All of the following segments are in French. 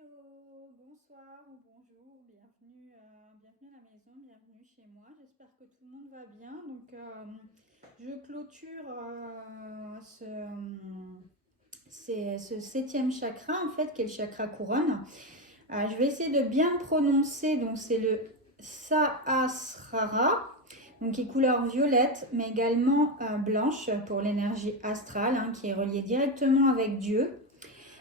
Hello, bonsoir ou bonjour, bienvenue à la maison, bienvenue chez moi. J'espère que tout le monde va bien. Donc, je clôture ce septième chakra en fait, qui est le chakra couronne. Je vais essayer de bien le prononcer. Donc, c'est le Sahasrara, donc qui est couleur violette, mais également blanche pour l'énergie astrale, qui est reliée directement avec Dieu.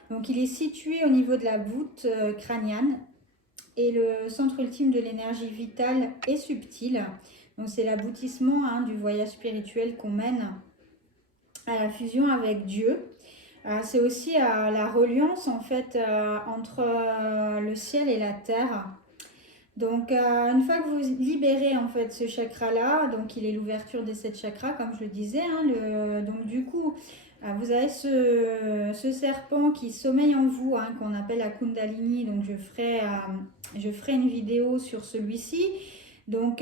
Donc il est situé au niveau de la voûte crânienne et le centre ultime de l'énergie vitale est subtil. Donc c'est l'aboutissement du voyage spirituel qu'on mène à la fusion avec Dieu. C'est aussi la reliance en fait entre le ciel et la terre. Donc une fois que vous libérez en fait ce chakra là, donc il est l'ouverture des 7 chakras comme je le disais, donc du coup vous avez ce serpent qui sommeille en vous, qu'on appelle la Kundalini. Donc je ferai une vidéo sur celui-ci. Donc,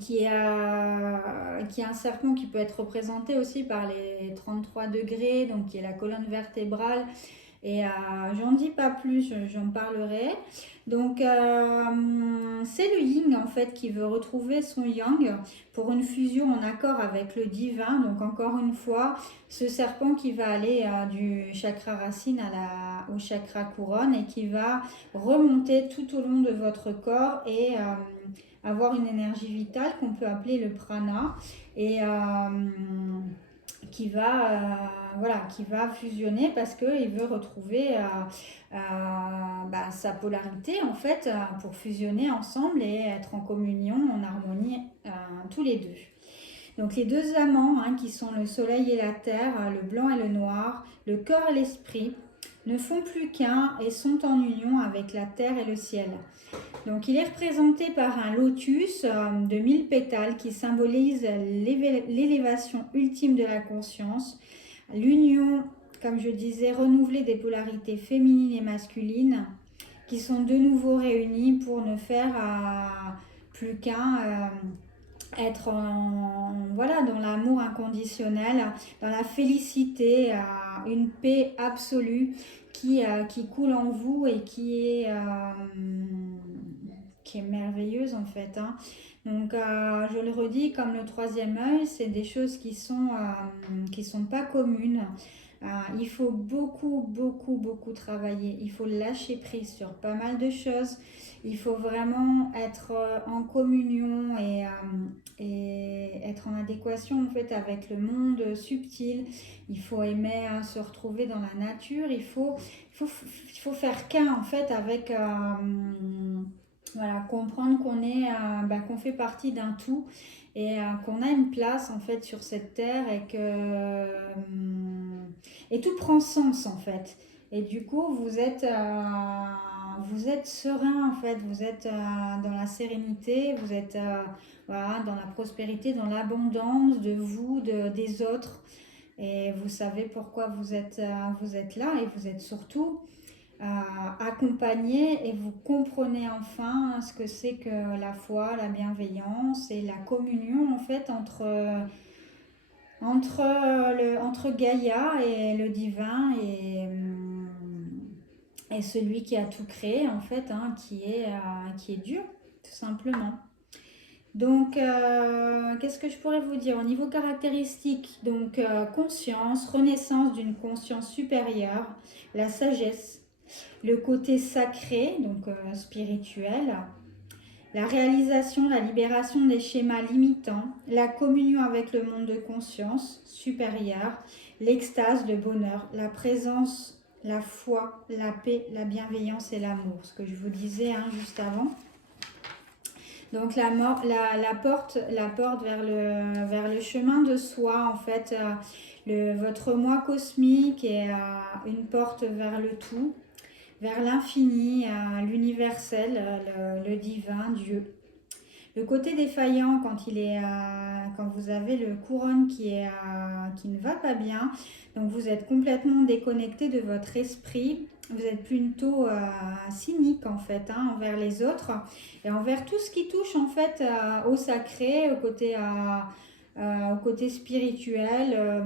qui est un serpent qui peut être représenté aussi par les 33 degrés, donc qui est la colonne vertébrale. Et j'en dis pas plus, j'en parlerai. Donc c'est le yin en fait qui veut retrouver son yang pour une fusion en accord avec le divin. Donc encore une fois, ce serpent qui va aller du chakra racine au chakra couronne et qui va remonter tout au long de votre corps et avoir une énergie vitale qu'on peut appeler le prana. Et qui va fusionner parce qu'il veut retrouver sa polarité en fait pour fusionner ensemble et être en communion, en harmonie tous les deux. Donc les deux amants qui sont le soleil et la terre, le blanc et le noir, le corps et l'esprit, ne font plus qu'un et sont en union avec la terre et le ciel. Donc il est représenté par un lotus de 1000 pétales qui symbolise l'élévation ultime de la conscience, l'union, comme je disais, renouvelée des polarités féminines et masculines qui sont de nouveau réunies pour ne faire plus qu'un être dans l'amour inconditionnel, dans la félicité, une paix absolue qui coule en vous et qui est merveilleuse en fait. Donc je le redis, comme le troisième œil, c'est des choses qui sont pas communes. Il faut beaucoup travailler. Il faut lâcher prise sur pas mal de choses. Il faut vraiment être en communion et être en adéquation en fait avec le monde subtil. Il faut aimer se retrouver dans la nature. Il faut faire qu'un en fait avec comprendre qu'on fait partie d'un tout et qu'on a une place en fait sur cette terre et tout prend sens en fait. Et du coup, vous êtes serein en fait, vous êtes dans la sérénité, vous êtes dans la prospérité, dans l'abondance de vous, des autres. Et vous savez pourquoi vous êtes là et vous êtes surtout accompagné et vous comprenez enfin ce que c'est que la foi, la bienveillance et la communion en fait entre Gaïa et le divin et celui qui a tout créé en fait, qui est Dieu tout simplement. Donc, qu'est-ce que je pourrais vous dire au niveau caractéristique? Donc, conscience, renaissance d'une conscience supérieure, la sagesse, le côté sacré, donc spirituel, la réalisation, la libération des schémas limitants, la communion avec le monde de conscience supérieur, l'extase, le bonheur, la présence, la foi, la paix, la bienveillance et l'amour. Ce que je vous disais juste avant. Donc la porte vers le chemin de soi, en fait, votre moi cosmique est une porte vers le tout, vers l'infini, l'universel, le divin, Dieu. Le côté défaillant, quand vous avez le couronne qui ne va pas bien, donc vous êtes complètement déconnecté de votre esprit, vous êtes plutôt cynique en fait envers les autres et envers tout ce qui touche en fait au sacré, au côté au côté spirituel,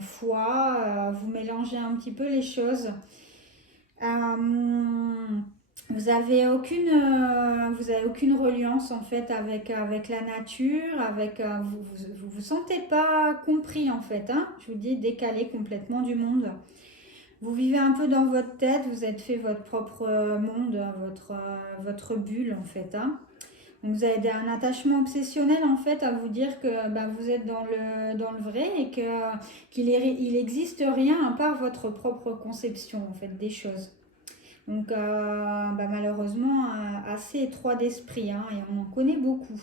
foi, vous mélangez un petit peu les choses. Vous avez aucune reliance en fait avec la nature, vous sentez pas compris en fait, hein, je vous dis décalé complètement du monde. Vous vivez un peu dans votre tête, vous êtes fait votre propre monde, votre bulle en fait, hein. Donc vous avez un attachement obsessionnel en fait à vous dire que vous êtes dans le vrai et qu'il existe rien à part votre propre conception en fait des choses. Donc malheureusement assez étroit d'esprit, hein, et on en connaît beaucoup.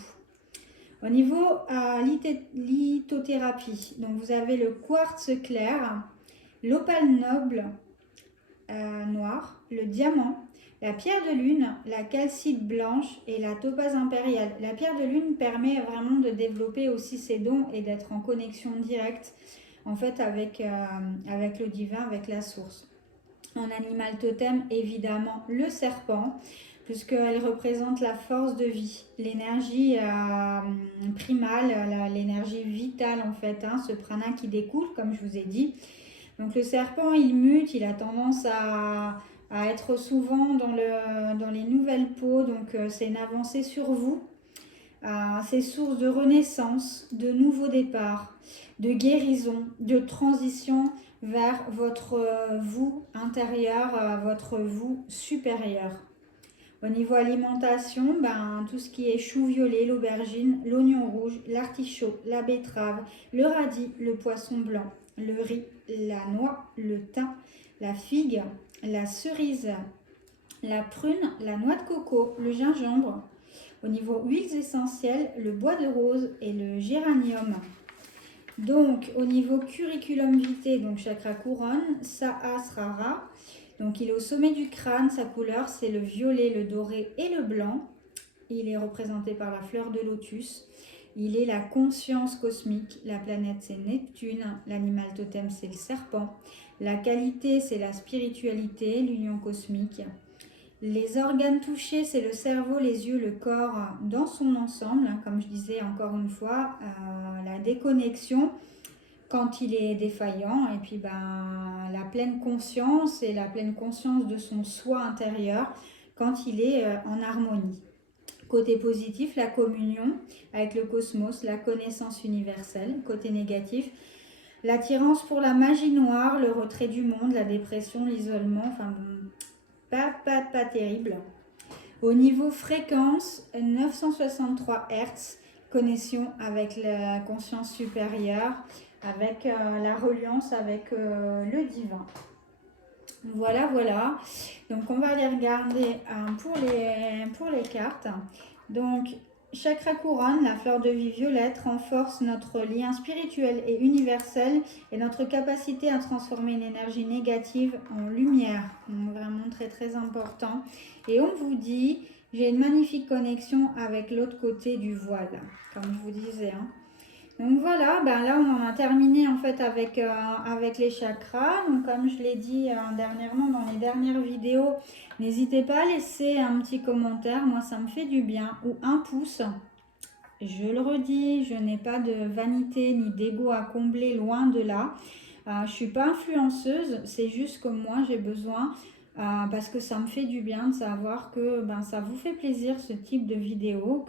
Au niveau lithothérapie, donc vous avez le quartz clair, l'opale noble noir, le diamant, la pierre de lune, la calcite blanche et la topaze impériale. La pierre de lune permet vraiment de développer aussi ses dons et d'être en connexion directe en fait avec le divin, avec la source. En animal totem, évidemment, le serpent, puisqu'elle représente la force de vie, l'énergie primale, l'énergie vitale en fait, hein, ce prana qui découle, comme je vous ai dit. Donc le serpent, il mute, il a tendance à être souvent dans les nouvelles peaux, donc c'est une avancée sur vous. C'est source de renaissance, de nouveau départ, de guérison, de transition vers votre vous intérieur, votre vous supérieur. Au niveau alimentation, tout ce qui est chou violet, l'aubergine, l'oignon rouge, l'artichaut, la betterave, le radis, le poisson blanc, le riz, la noix, le thym, la figue, la cerise, la prune, la noix de coco, le gingembre. Au niveau huiles essentielles, le bois de rose et le géranium. Donc, au niveau curriculum vitae, donc chakra couronne, Sahasrara. Donc, il est au sommet du crâne. Sa couleur, c'est le violet, le doré et le blanc. Il est représenté par la fleur de lotus. Il est la conscience cosmique. La planète, c'est Neptune. L'animal totem, c'est le serpent. La qualité, c'est la spiritualité, l'union cosmique. Les organes touchés, c'est le cerveau, les yeux, le corps dans son ensemble. Comme je disais encore une fois, la déconnexion quand il est défaillant. Et puis la pleine conscience et la pleine conscience de son soi intérieur quand il est en harmonie. Côté positif, la communion avec le cosmos, la connaissance universelle. Côté négatif, l'attirance pour la magie noire, le retrait du monde, la dépression, l'isolement, enfin pas terrible. Au niveau fréquence, 963 Hz, connexion avec la conscience supérieure, avec la reliance avec le divin. Voilà. Donc on va aller regarder pour les cartes. Donc chakra couronne, la fleur de vie violette, renforce notre lien spirituel et universel et notre capacité à transformer une énergie négative en lumière. Donc vraiment très important. Et on vous dit, j'ai une magnifique connexion avec l'autre côté du voile, comme je vous disais, hein. Donc voilà, là on en a terminé en fait avec les chakras. Donc comme je l'ai dit dernièrement dans les dernières vidéos, n'hésitez pas à laisser un petit commentaire, moi ça me fait du bien, ou un pouce. Je le redis, je n'ai pas de vanité ni d'ego à combler, loin de là. Je ne suis pas influenceuse, c'est juste que moi j'ai besoin, parce que ça me fait du bien de savoir que ça vous fait plaisir ce type de vidéo,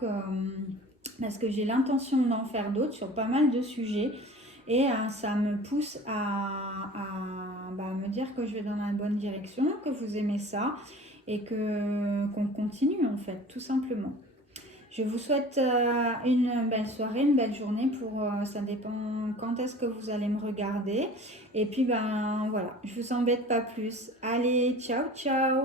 parce que j'ai l'intention d'en faire d'autres sur pas mal de sujets et ça me pousse à me dire que je vais dans la bonne direction, que vous aimez ça et qu'on continue en fait, tout simplement. Je vous souhaite une belle soirée, une belle journée, ça dépend quand est-ce que vous allez me regarder. Et puis voilà, je vous embête pas plus. Allez, ciao.